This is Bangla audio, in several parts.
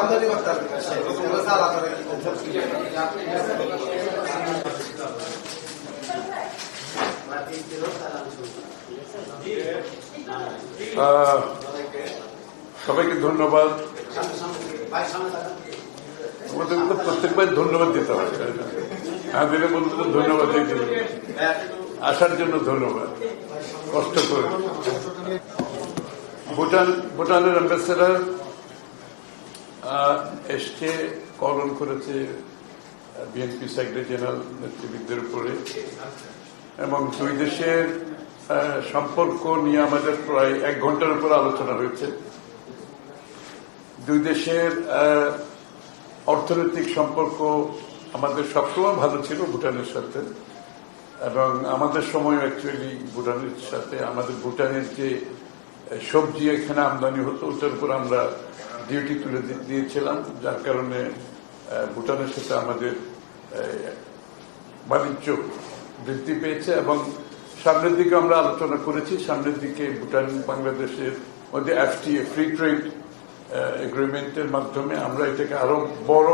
আমদানি সবাইকে ধন্যবাদ আমাদের প্রত্যেকবার ধন্যবাদ দিতে হবে আমাদের বন্ধুদের ধন্যবাদ দিতে আসার জন্য ধন্যবাদ কষ্ট করে ভুটান ভুটানের অ্যাম্বাসেডার এসকে কলন করেছে বিএনপি সেক্রেটারি জেনারেল নেতৃবৃন্দের উপরে এবং দুই দেশের সম্পর্ক নিয়ে আমাদের প্রায় এক ঘন্টার উপর আলোচনা হয়েছে দুই দেশের অর্থনৈতিক সম্পর্ক আমাদের সবসময় ভালো ছিল ভুটানের সাথে এবং আমাদের সময় অ্যাকচুয়ালি ভুটানের সাথে আমাদের ভুটানের যে সবজি এখানে আমদানি হতো ওটার উপর আমরা ডিউটি তুলে দিয়েছিলাম যার কারণে ভুটানের সাথে আমাদের বাণিজ্য বৃদ্ধি পেয়েছে এবং সামনের দিকে আমরা আলোচনা করেছি সামনের দিকে ভুটান বাংলাদেশের মধ্যে এফটিএ ফ্রি ট্রেড এগ্রিমেন্টের মাধ্যমে আমরা এটাকে আরো বড়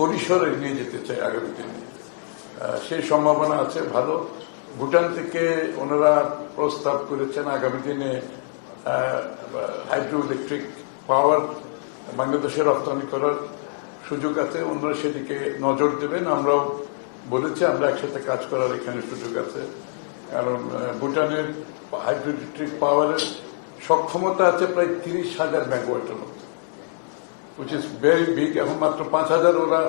পরিসরে নিয়ে যেতে চাই আগামী দিনে সেই সম্ভাবনা আছে ভালো ভুটান থেকে ওনারা প্রস্তাব করেছেন আগামী দিনে হাইড্রো ইলেকট্রিক পাওয়ার বাংলাদেশে রপ্তানি করার সুযোগ আছে অন্যরা সেদিকে নজর দেবেন আমরাও বলেছি আমরা একসাথে কাজ করার এখানে সুযোগ আছে কারণ ভুটানের হাইড্রোইলেকট্রিক পাওয়ারের সক্ষমতা আছে প্রায় তিরিশ হাজার ম্যাগওয়াটের মধ্যে উইচ ইজ ভেরি বিগ এখন মাত্র পাঁচ হাজার ওরা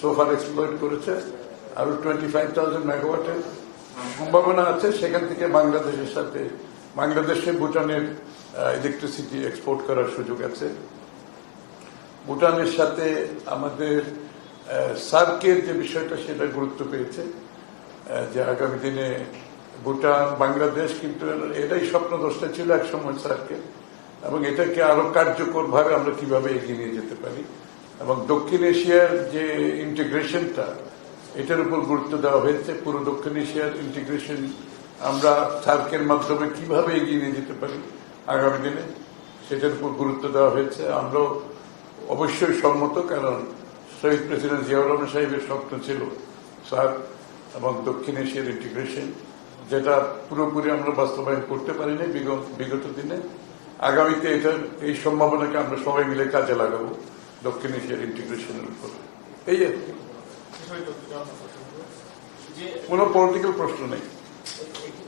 সোফার এক্সপ্লোর করেছে আরো টোয়েন্টি ফাইভ থাউজেন্ড ম্যাগওয়াটের সম্ভাবনা আছে সেখান থেকে বাংলাদেশের সাথে বাংলাদেশে ভুটানের ইলেকট্রিসিটি এক্সপোর্ট করার সুযোগ আছে ভুটানের সাথে আমাদের সার্কের যে বিষয়টা সেটা গুরুত্ব পেয়েছে যে আগামী দিনে ভুটান বাংলাদেশ কিন্তু এটাই স্বপ্ন দশটা ছিল একসময় সার্কের এবং এটাকে আরো কার্যকরভাবে আমরা কিভাবে এগিয়ে নিয়ে যেতে পারি এবং দক্ষিণ এশিয়ার যে ইন্টিগ্রেশনটা এটার উপর গুরুত্ব দেওয়া হয়েছে পুরো দক্ষিণ এশিয়ার ইন্টিগ্রেশন আমরা সার্কের মাধ্যমে কিভাবে এগিয়ে নিয়ে যেতে পারি আগামী দিনে সেটার উপর গুরুত্ব দেওয়া হয়েছে আমরাও অবশ্যই সম্মত কারণ শহীদ প্রেসিডেন্ট জিয়াউর রহমান সাহেবের স্বপ্ন ছিল সার এবং দক্ষিণ এশিয়ার ইন্টিগ্রেশন যেটা পুরোপুরি আমরা বাস্তবায়ন করতে পারিনি বিগত দিনে আগামীতে এটা এই সম্ভাবনাকে আমরা সবাই মিলে কাজে লাগাবো দক্ষিণ এশিয়ার ইন্টিগ্রেশনের উপর এই আর কি কোনো পলিটিক্যাল প্রশ্ন নেই